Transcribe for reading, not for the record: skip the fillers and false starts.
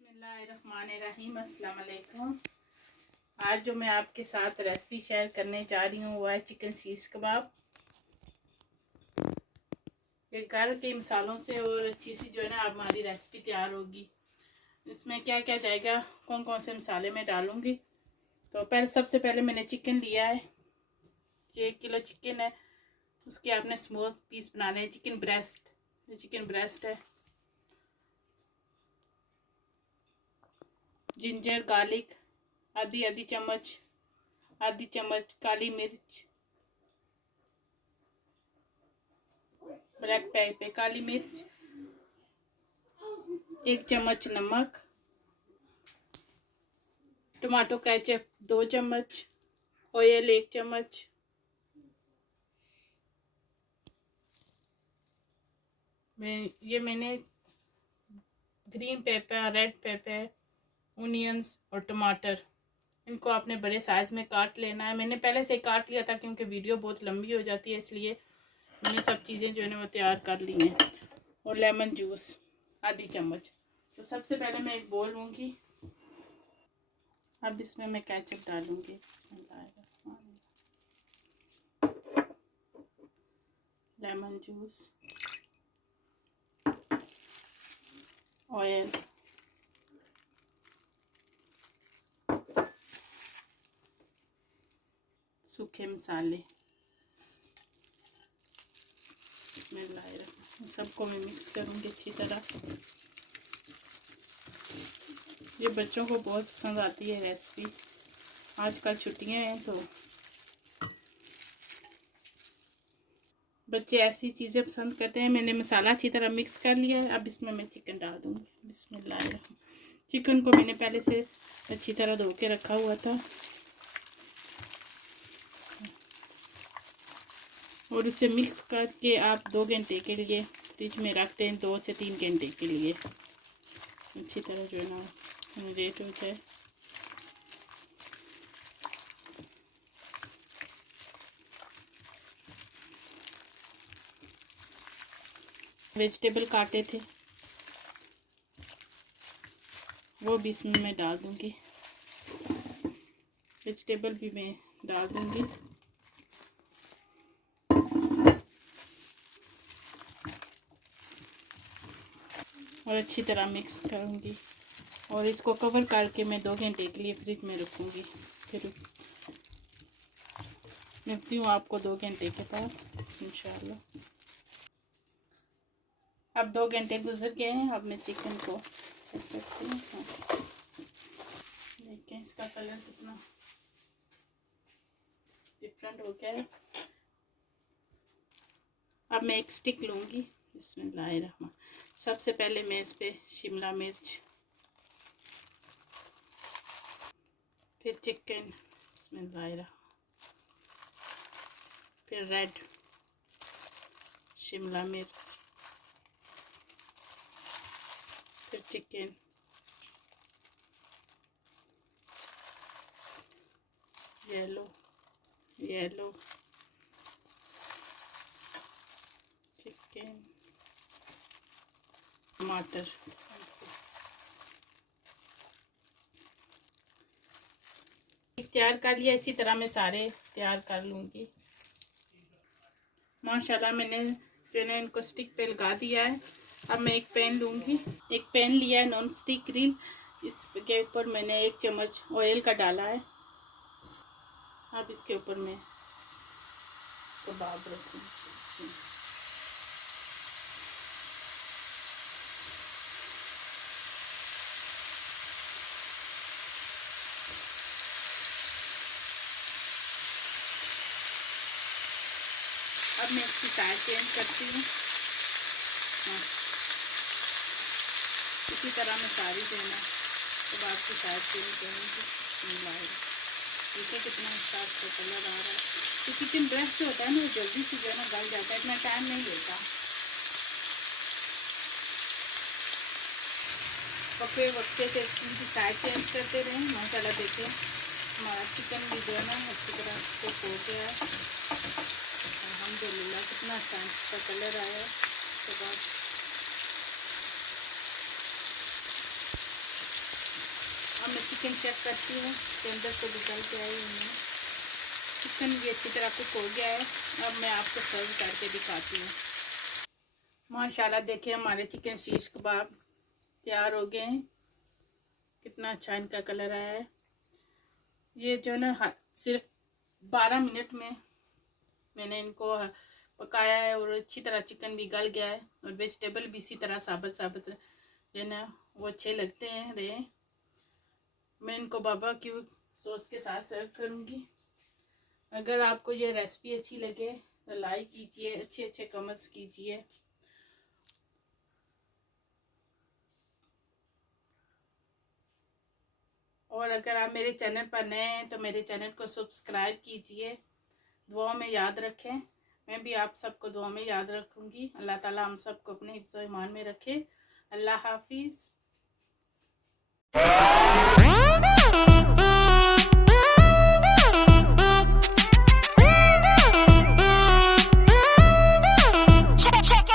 बिस्मिल्लाहिर्रहमानिर्रहीम। अस्सलाम वालेकुम। आज जो मैं आपके साथ रेसिपी शेयर करने जा रही हूँ वो है चिकन सीख कबाब। ये घर के मसालों से और अच्छी सी जो है ना हमारी रेसिपी तैयार होगी। इसमें क्या क्या जाएगा, कौन कौन से मसाले मैं डालूँगी। तो सबसे पहले मैंने चिकन लिया है, ये 1 किलो चिकन है। उसके आपने स्मॉल पीस बनाने हैं। चिकन ब्रेस्ट, ये चिकन ब्रेस्ट है। जिंजर गार्लिक आधी चम्मच, आधी चम्मच काली मिर्च, ब्लैक पेपर काली मिर्च, 1 चम्मच नमक, टमाटो केचप 2 चम्मच, ऑयल 1 चम्मच, मैंने green pepper, red pepper, onions और टमाटर, इनको आपने बड़े साइज़ में काट लेना है। मैंने पहले से काट लिया था क्योंकि वीडियो बहुत लंबी हो जाती है, इसलिए मैंने सब चीज़ें जो है ना वो तैयार कर ली हैं। और लेमन जूस आधी चम्मच। तो सबसे पहले मैं एक बोल लूँगी। अब इसमें मैं केचप डालूँगी। लेमन जूस, ऑयल, सूखे मसाले, सबको मैं मिक्स करूँगी अच्छी तरह। ये बच्चों को बहुत पसंद आती है रेसिपी। आजकल छुट्टियां हैं तो बच्चे ऐसी चीज़ें पसंद करते हैं। मैंने मसाला अच्छी तरह मिक्स कर लिया है। अब इसमें मैं चिकन डाल दूँगी। बिस्मिल्लाह। चिकन को मैंने पहले से अच्छी तरह धो के रखा हुआ था और उसे मिक्स करके आप 2 घंटे के लिए फ्रिज में रखते हैं। 2 से 3 घंटे के लिए अच्छी तरह जो है ना रेट हो जाए। वेजिटेबल काटे थे वो भी इसमें मैं डाल दूँगी। वेजिटेबल भी मैं डाल दूँगी। और अच्छी तरह मिक्स करूँगी और इसको कवर करके मैं 2 घंटे के लिए फ्रिज में रखूँगी। फिर मिलती हूँ आपको 2 घंटे के बाद इंशाल्लाह। अब 2 घंटे गुजर गए हैं। अब मैं चिकन को करती हूँ। देखें इसका कलर कितना डिफरेंट हो गया है। अब मैं एक स्टिक लूँगी। बिस्मिल्लाहिर्रहमान। सबसे पहले मैं इस पर शिमला मिर्च, फिर चिकन, बिस्मिल्लाहिर्रहमान, फिर रेड शिमला मिर्च, फिर चिकन, येलो चिकन, टमाटर, तैयार कर लिया। इसी तरह मैं सारे तैयार कर लूँगी। माशाल्लाह मैंने जो है इनको स्टिक पे लगा दिया है। अब मैं एक पैन लूँगी। एक पैन लिया है नॉन स्टिक ग्रिल। इसके ऊपर मैंने 1 चम्मच ऑयल का डाला है। अब इसके ऊपर मैं कबाब रखूँगी। अब मैं इसकी साइड चेंज करती हूँ। इसी तरह मैं सारी जो है ना कबाब की साइड चेंज करूँगी। देखिए कितना अच्छा इसका कलर आ रहा है। तो चिकन ब्रेस्ट जो होता है ना वो जल्दी से जो है ना गल जाता है, इतना टाइम नहीं लेता। पके वक्ते से इसकी साइड चेंज करते रहें। माशाल्लाह देखिए हमारा चिकन भी जो है ना अच्छी तरह से हो गया है। अल्हम्दुलिल्लाह कितना अच्छा इसका कलर आया है। उसके बाद चिकन चेक करती हूँ के अंदर से निकल के आई हूँ। चिकन भी अच्छी तरह कुक हो गया है। अब मैं आपको सर्व करके दिखाती हूँ। माशाल्लाह देखिए हमारे चिकन शीश कबाब तैयार हो गए हैं। कितना अच्छा इनका कलर आया है। ये जो ना सिर्फ 12 मिनट में मैंने इनको पकाया है और अच्छी तरह चिकन भी गल गया है और वेजिटेबल भी इसी तरह साबुत साबुत जो ना वो अच्छे लगते हैं रहे। मैं इनको बारबेक्यू सॉस के साथ सर्व करूँगी। अगर आपको ये रेसिपी अच्छी लगे तो लाइक कीजिए, अच्छे अच्छे कमेंट्स कीजिए। और अगर आप मेरे चैनल पर नए हैं तो मेरे चैनल को सब्सक्राइब कीजिए। दुआ में याद रखें। मैं भी आप सबको दुआ में याद रखूँगी। अल्लाह ताला हम सबको अपने हिफ्ज़ व ईमान में रखे। अल्लाह हाफिज़।